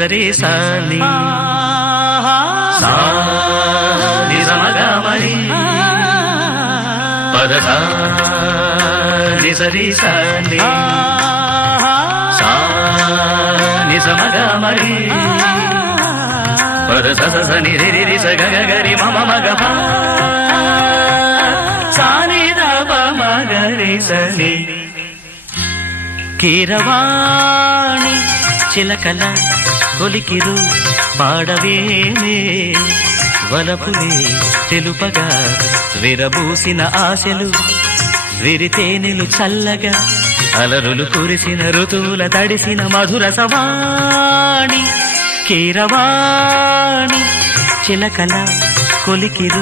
నిజరి సాని సా నిజమగమరి పదసా నిజరి సాని సా నిజమగమరి పదస స ని రి రి స గ గ రి మ మ గ ప సా ని ద ప మ గ రి స ని కీరవాణి చిలకల కొలికిరు పాడవేమే వలపులే తెలుపగా విరబూసిన ఆశలు విరితేనెలు చల్లగా అలరులు కురిసిన ఋతువుల తడిసిన మధుర సవాణి కీరవాణి చిలకల కొలికిరు